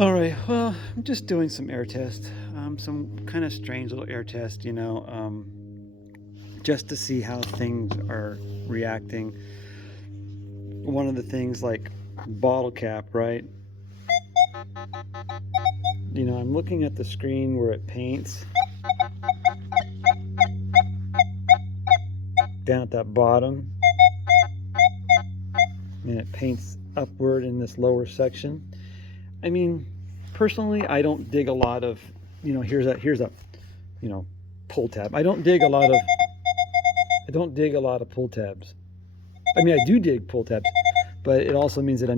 All right, well, I'm just doing some air test, some kind of strange little air test, just to see how things are reacting. One of the things like bottle cap, right? I'm looking at the screen where it paints down at that bottom, and it paints upward in this lower section. I mean, personally, I don't dig a lot of, here's a, you know, pull tab. I don't dig a lot of pull tabs. I mean, I do dig pull tabs, but it also means that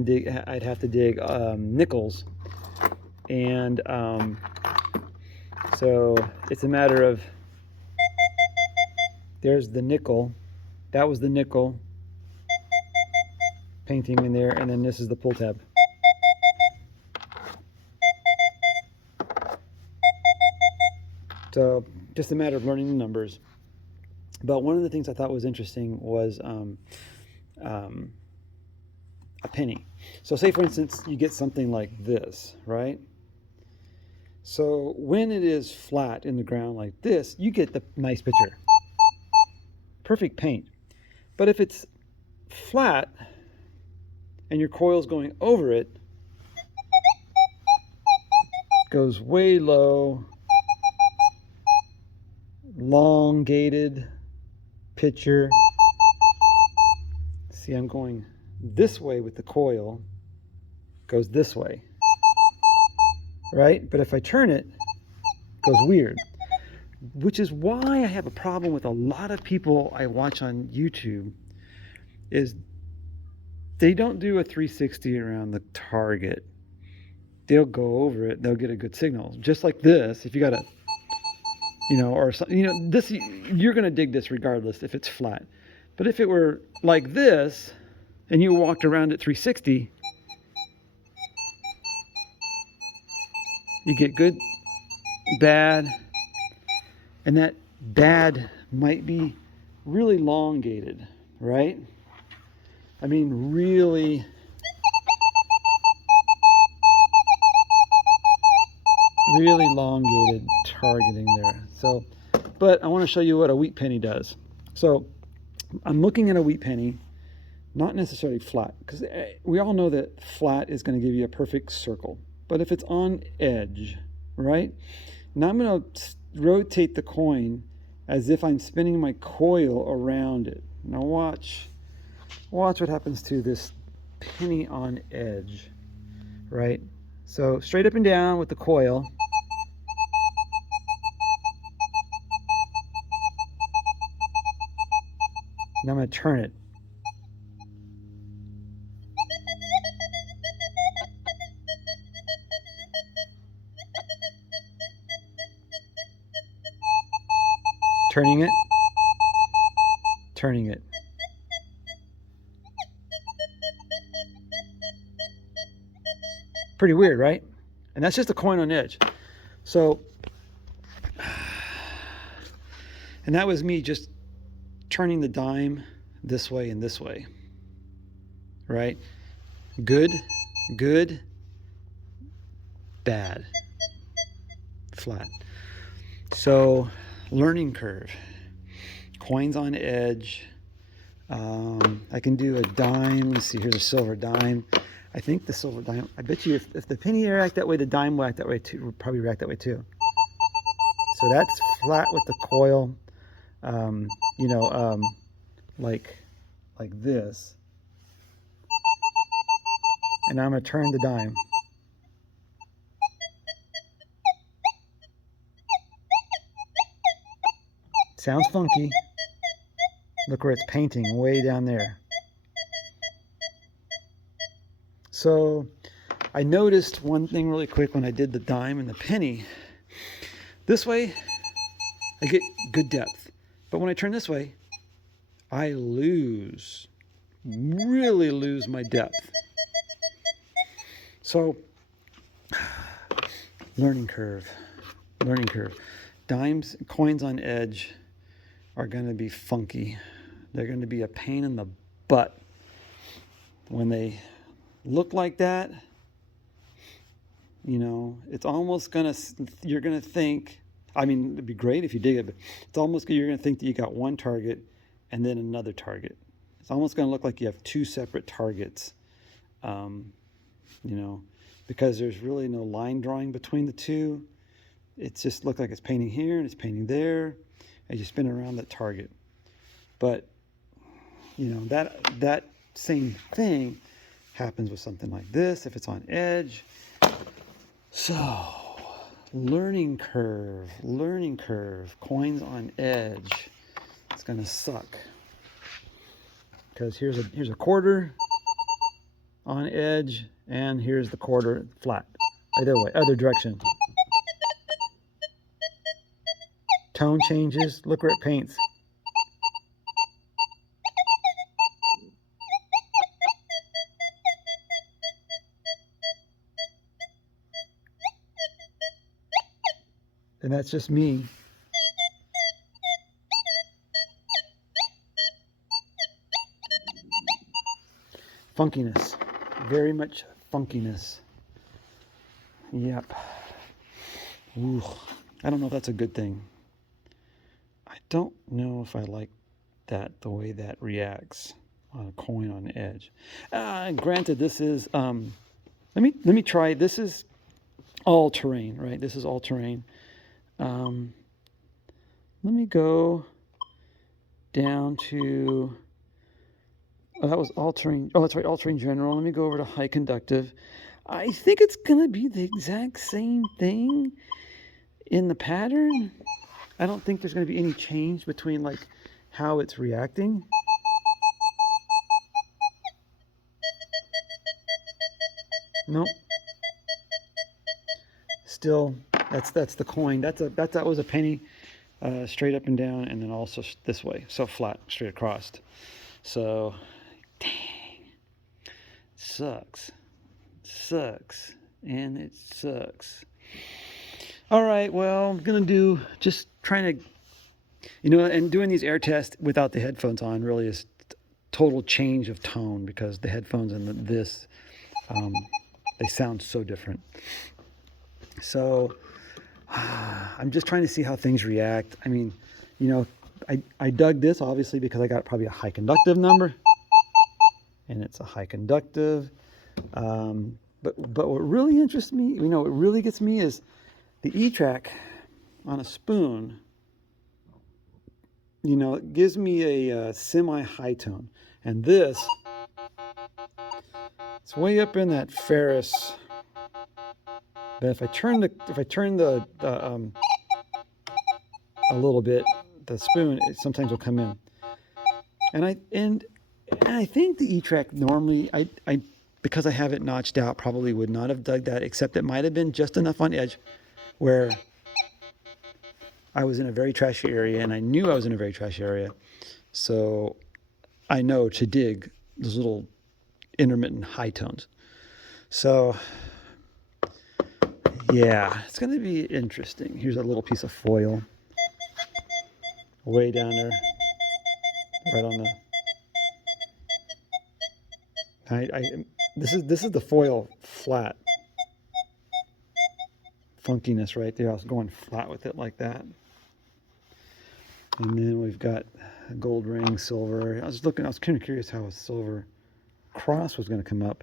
I'd have to dig nickels, and so it's a matter of there's the nickel, that was the nickel painting in there, and then this is the pull tab. So just a matter of learning the numbers. But one of the things I thought was interesting was a penny. So say, for instance, you get something like this, right? So when it is flat in the ground like this, you get the nice picture. Perfect paint. But if it's flat and your coil's going over it, goes way low, elongated picture. See, I'm going this way with the coil, goes this way, right? But if I turn it, it goes weird, which is why I have a problem with a lot of people I watch on YouTube is they don't do a 360 around the target. They'll go over it, they'll get a good signal. Just like this, if you got a, or something, this, you're going to dig this regardless if it's flat. But if it were like this and you walked around at 360, you get good, bad, and that bad might be really elongated, right? I mean, really elongated targeting there. So, but I want to show you what a wheat penny does. So I'm looking at a wheat penny, not necessarily flat, because we all know that flat is going to give you a perfect circle. But if it's on edge, right? Now I'm going to rotate the coin as if I'm spinning my coil around it. Now watch what happens to this penny on edge, right? So straight up and down with the coil. Now I'm going to turn it. Turning it, turning it. Pretty weird, right? And that's just a coin on edge. So, and that was me just turning the dime this way and this way, right? Good, good, bad, flat. So, learning curve. Coins on edge. I can do a dime. Let's see, here's a silver dime. I think the silver dime, I bet you if the penny react that way, the dime will act that way too, will probably react that way too. So that's flat with the coil, like this. And I'm going to turn the dime. Sounds funky. Look where it's painting, way down there. So I noticed one thing really quick when I did the dime and the penny. This way, I get good depth. But when I turn this way, I really lose my depth. So, learning curve. Dimes, coins on edge are going to be funky. They're going to be a pain in the butt. When they look like that, You know, it's almost you're gonna think, I mean, it'd be great if you dig it, but it's almost, you're gonna think that you got one target and then another target. It's almost gonna look like you have two separate targets, you know, because there's really no line drawing between the two. It's just look like it's painting here and it's painting there as you spin around that target. But, you know, that same thing happens with something like this if it's on edge. So, learning curve, coins on edge. It's gonna suck because here's a quarter on edge, and here's the quarter flat. Either way, other direction. Tone changes. Look where it paints. And that's just me. Funkiness. Very much funkiness. Yep. Ooh. I don't know if that's a good thing. I don't know if I like that, the way that reacts on a coin on edge. Granted, this is, let me try, this is all terrain, right? This is all terrain. Let me go down to, oh, that was all terrain. Oh, that's right, all terrain general. Let me go over to high conductive. I think it's going to be the exact same thing in the pattern. I don't think there's going to be any change between like how it's reacting. Nope. Still, that's the coin. That was a penny, straight up and down, and then also this way, so flat, straight across. So, dang, sucks, and it sucks. All right, well, I'm gonna do just trying to, you know, and doing these air tests without the headphones on really is total change of tone because the headphones and this, they sound so different. So I'm just trying to see how things react. I mean, you know, I dug this obviously because I got probably a high conductive number, and it's a high conductive. But what really interests me, you know, what really gets me is the E-trac on a spoon. You know, it gives me a semi-high tone, and this, it's way up in that Ferris. But if I turn the a little bit, the spoon, it sometimes will come in. And I think the E-trac normally, I because I have it notched out, probably would not have dug that, except it might have been just enough on edge where I was in a very trashy area, and I knew I was in a very trashy area. So I know to dig those little intermittent high tones. So yeah, it's going to be interesting. Here's a little piece of foil way down there, right on the. This is the foil flat funkiness right there. I was going flat with it like that, and then we've got a gold ring, silver. I was kind of curious how a silver cross was going to come up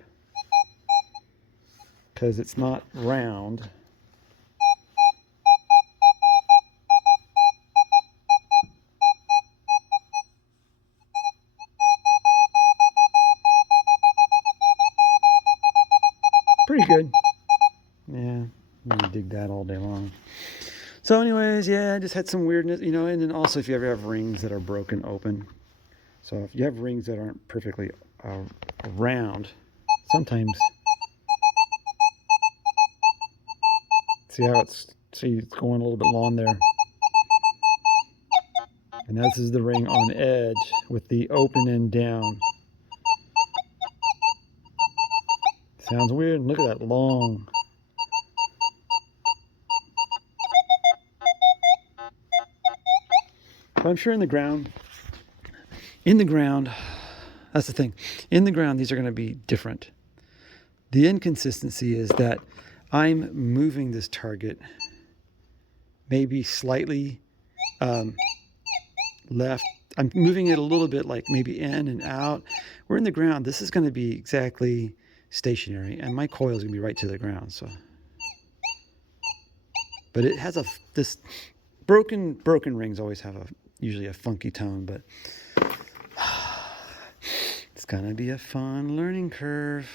because it's not round. Pretty good. Yeah, I'm gonna dig that all day long. So anyways, yeah, I just had some weirdness, you know, and then also if you ever have rings that are broken open. So if you have rings that aren't perfectly round, sometimes, see it's going a little bit long there. And this is the ring on edge with the open end down. Sounds weird. Look at that long. But I'm sure in the ground, that's the thing. In the ground, these are going to be different. The inconsistency is that I'm moving this target maybe slightly left. I'm moving it a little bit, like maybe in and out. We're in the ground. This is going to be exactly stationary, and my coil is going to be right to the ground. So, but it has this broken rings always have usually a funky tone, but it's going to be a fun learning curve.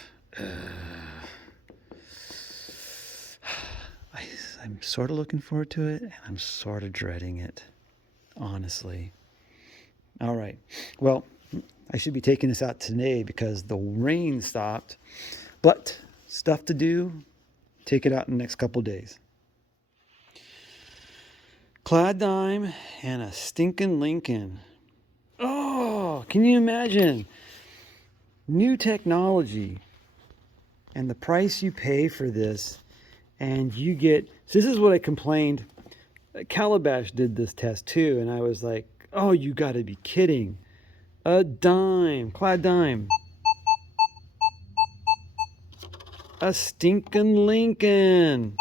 I'm sort of looking forward to it, and I'm sort of dreading it, honestly. All right. Well, I should be taking this out today because the rain stopped, but stuff to do. Take it out in the next couple days. Clad dime and a stinking Lincoln. Oh, can you imagine? New technology and the price you pay for this, and you get, so this is what I complained. Calabash did this test too, and I was like, oh, you got to be kidding. A dime, clad dime. A stinking Lincoln.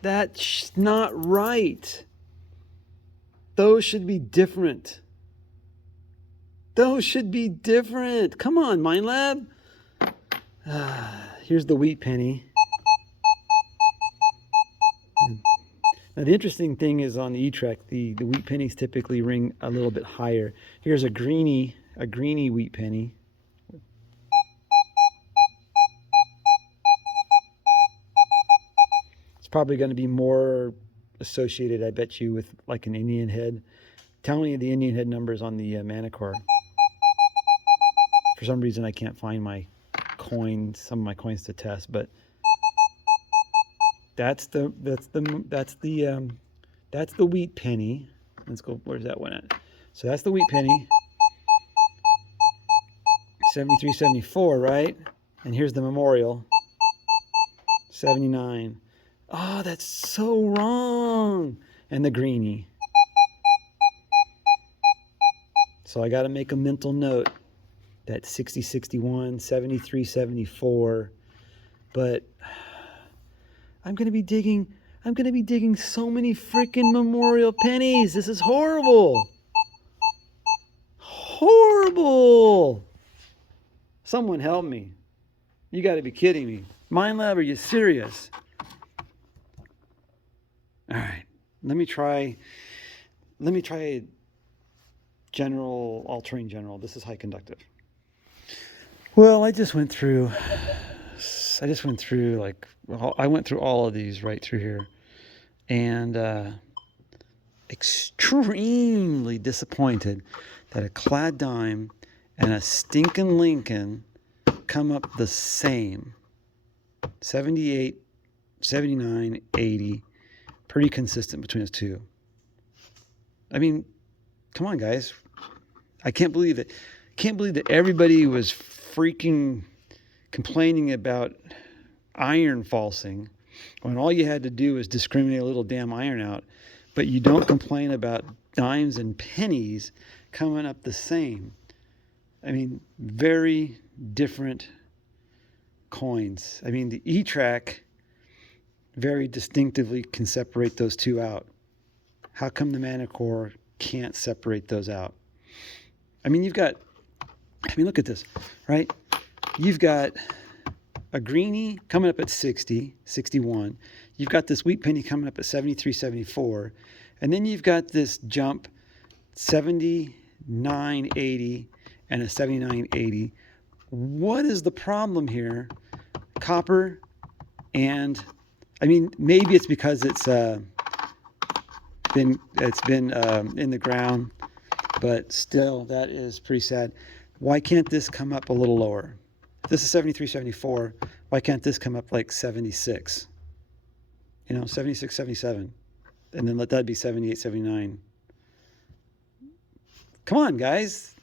That's not right. Those should be different. Those should be different. Come on, Minelab. Here's the wheat penny. Now the interesting thing is on the E-trac, the wheat pennies typically ring a little bit higher. Here's a greeny wheat penny. It's probably going to be more associated, I bet you, with like an Indian head. Tell me the Indian head numbers on the Manticore. For some reason, I can't find my coins, some of my coins to test, but that's the wheat penny. Let's go. Where's that one at? So that's the wheat penny. 73, 74, right? And here's the memorial. 79. Oh, that's so wrong. And the greenie. So I got to make a mental note that 60, 61, 73, 74. But I'm going to be digging so many freaking memorial pennies. This is horrible. Horrible. Someone help me. You got to be kidding me. Minelab, are you serious? All right. Let me try general, altering general. This is high conductive. Well, I went through all of these right through here, and extremely disappointed that a clad dime and a stinking Lincoln come up the same. 78, 79, 80, pretty consistent between the two. I mean, come on, guys. I can't believe it. Can't believe that everybody was freaking complaining about iron falsing when all you had to do was discriminate a little damn iron out, but you don't complain about dimes and pennies coming up the same. I mean, very different coins. I mean, the E-trac very distinctively can separate those two out. How come the Manticore can't separate those out? I mean, look at this, right? You've got a greenie coming up at 60, 61. You've got this wheat penny coming up at 73, 74. And then you've got this jump 79, 80 and a 79, 80. What is the problem here? Copper and, I mean, maybe it's because it's been in the ground, but still, that is pretty sad. Why can't this come up a little lower? This is 73, 74. Why can't this come up like 76? 76, 77. And then let that be 78, 79. Come on, guys.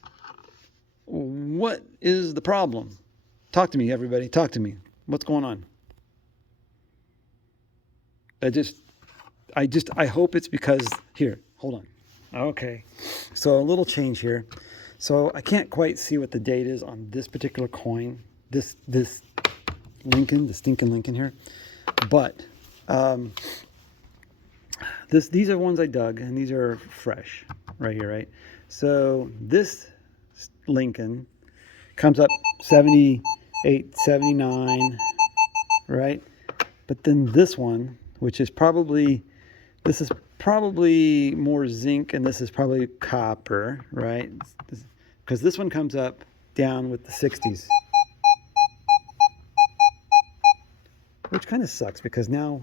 What is the problem? Talk to me, everybody. Talk to me. What's going on? I hope it's because, here, hold on. Okay. So a little change here. So I can't quite see what the date is on this particular coin. this Lincoln, the stinking Lincoln here. But these are ones I dug, and these are fresh right here, right? So this Lincoln comes up 78, 79, right? But then this one, which is probably, this is probably more zinc, and this is probably copper, right? Because this one comes up down with the 60s. Which kind of sucks, because now,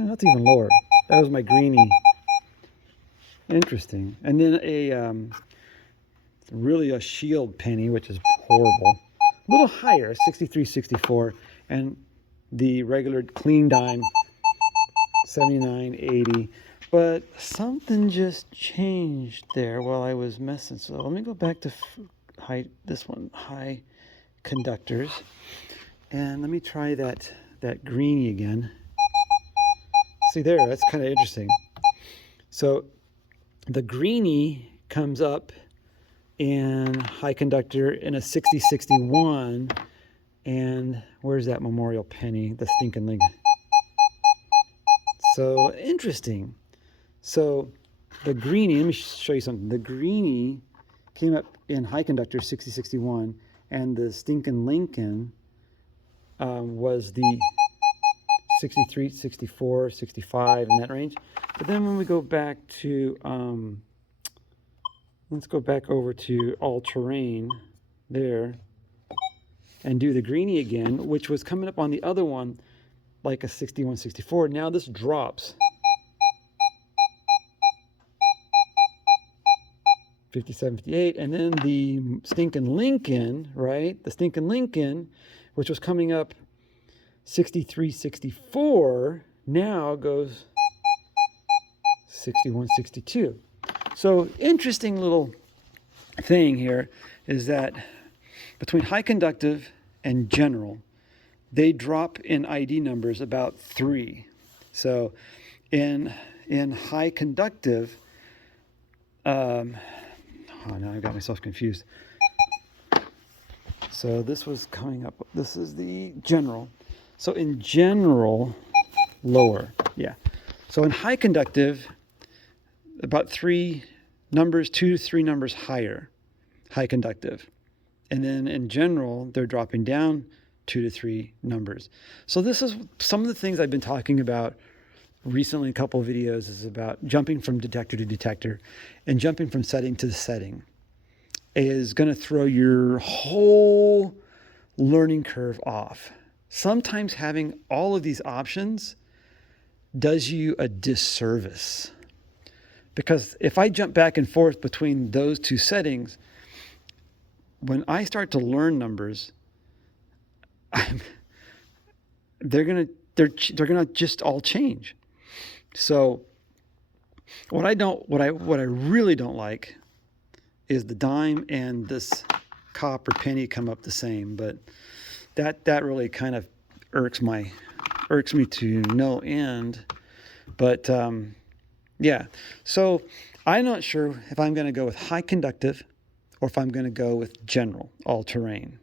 oh, that's even lower. That was my greenie. Interesting. And then really a shield penny, which is horrible. A little higher, 63, 64, and the regular clean dime, 79, 80. But something just changed there while I was messing. So let me go back to this one, high conductors, and let me try that greenie again. See there, that's kind of interesting. So the greenie comes up in high conductor in a 6061, and where's that memorial penny, the stinking Lincoln? So interesting. So the greenie, let me show you something. The greenie came up in high conductor 6061, and the stinking Lincoln was the 63, 64, 65 in that range. But then when we go back to, let's go back over to all-terrain there and do the greenie again, which was coming up on the other one like a 61, 64. Now this drops 57, 58, and then the stinking Lincoln, right? The stinking Lincoln, which was coming up 63, 64, now goes 61, 62. So interesting little thing here is that between high conductive and general, they drop in ID numbers about 3. So in high conductive, oh, now I got myself confused. So this was coming up, this is the general. So in general, lower, yeah. So in high conductive, about 3 numbers, 2 to 3 numbers higher, high conductive. And then in general, they're dropping down 2 to 3 numbers. So this is some of the things I've been talking about recently, a couple of videos, is about jumping from detector to detector and jumping from setting to setting is going to throw your whole learning curve off. Sometimes having all of these options does you a disservice, because if I jump back and forth between those 2 settings, when I start to learn numbers, they're gonna just all change. So what I really don't like is the dime and this copper penny come up the same, but that really kind of irks me to no end. But yeah, so I'm not sure if I'm going to go with high conductive or if I'm going to go with general, all terrain.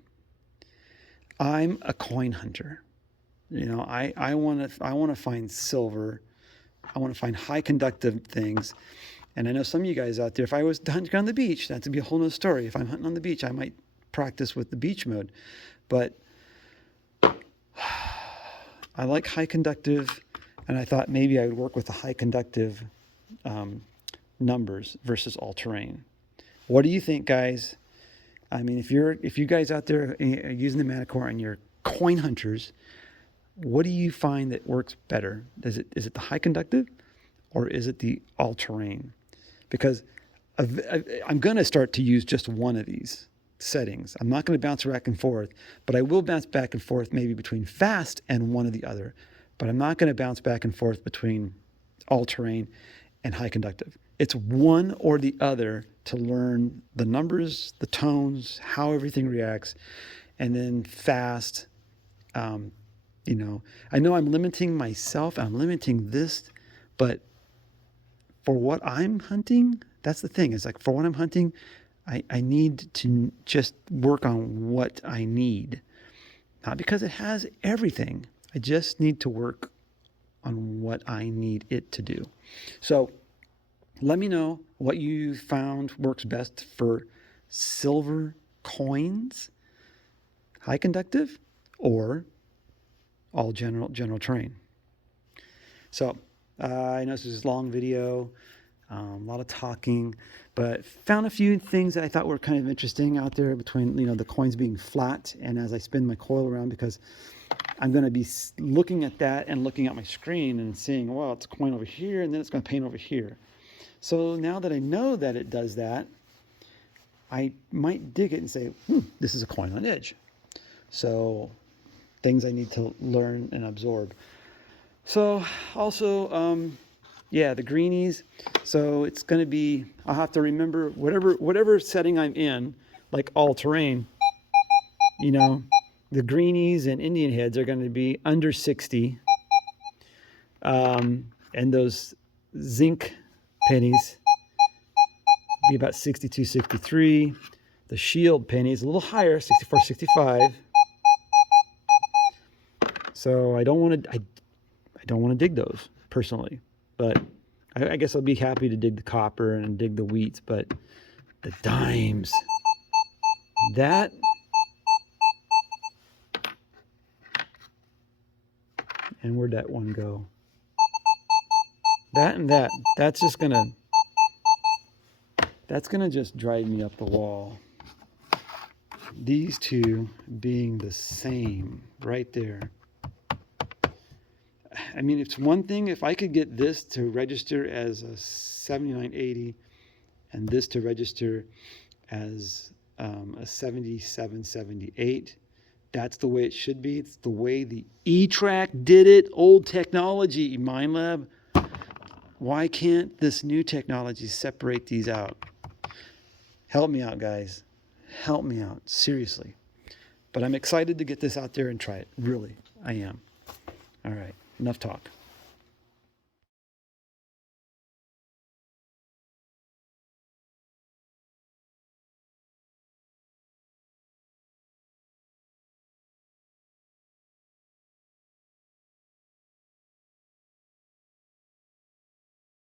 I'm a coin hunter. You know, I want to find silver. I want to find high conductive things. And I know some of you guys out there, if I was hunting on the beach, that'd be a whole nother story. If I'm hunting on the beach, I might practice with the beach mode. But I like high conductive, and I thought maybe I would work with the high conductive numbers versus all terrain. What do you think, guys? I mean, if you guys out there are using the Manticore and you're coin hunters, what do you find that works better? Is it the high conductive, or is it the all terrain? Because I'm going to start to use just one of these settings. I'm not going to bounce back and forth, but I will bounce back and forth maybe between fast and one or the other. But I'm not going to bounce back and forth between all terrain and high conductive. It's one or the other to learn the numbers, the tones, how everything reacts, and then fast. You know I'm limiting myself. I'm limiting this, but for what I'm hunting, that's the thing. It's like for what I'm hunting, I need to just work on what I need. Not because it has everything. I just need to work on what I need it to do. So let me know what you found works best for silver coins, high conductive, or all general terrain. So I know this is a long video, a lot of talking, but found a few things that I thought were kind of interesting out there between the coins being flat and as I spin my coil around, because I'm going to be looking at that and looking at my screen and seeing, well, it's a coin over here and then it's going to paint over here. So now that I know that it does that, I might dig it and say, this is a coin on edge. So things I need to learn and absorb. So also, yeah, the greenies. So it's going to be, I'll have to remember whatever setting I'm in, like all terrain, the greenies and Indian heads are going to be under 60. And those zinc pennies be about 62, 63. The shield pennies a little higher, 64, 65. So I don't want to dig those personally, but I guess I'll be happy to dig the copper and dig the wheat, but the dimes, that, and where'd that one go? That and that's gonna just drive me up the wall. These two being the same right there. I mean, it's one thing if I could get this to register as a 7980 and this to register as a 7778. That's the way it should be. It's the way the E-trac did it. Old technology, Minelab. Why can't this new technology separate these out? Help me out, guys. Help me out, seriously. But I'm excited to get this out there and try it. Really, I am. All right, enough talk.